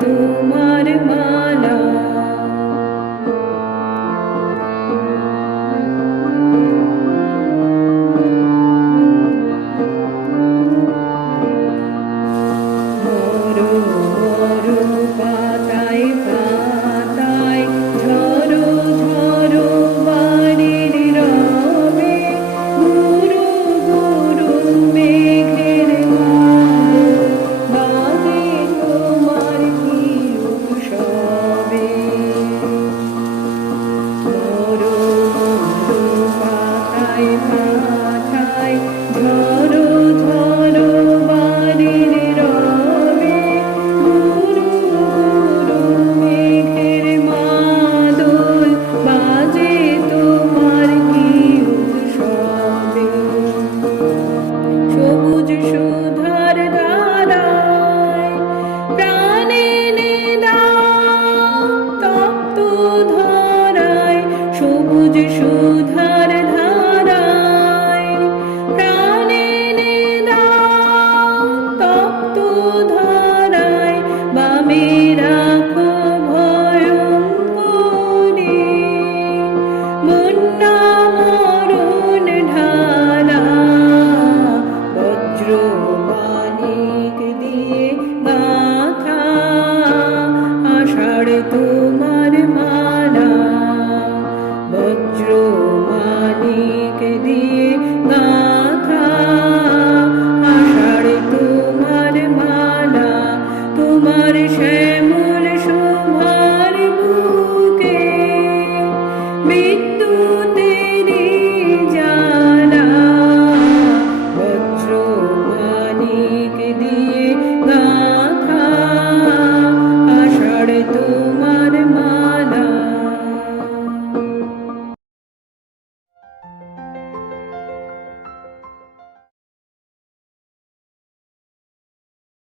তোমার মা ধরায় সবুজ সুধার ধারায়। প্রাণে দাও তপ্ত ধরায়, বামে রাখো ভয়ঙ্করে। মুন্না মরুন ঢালা বজ্র মানিক আষাঢ় তুমি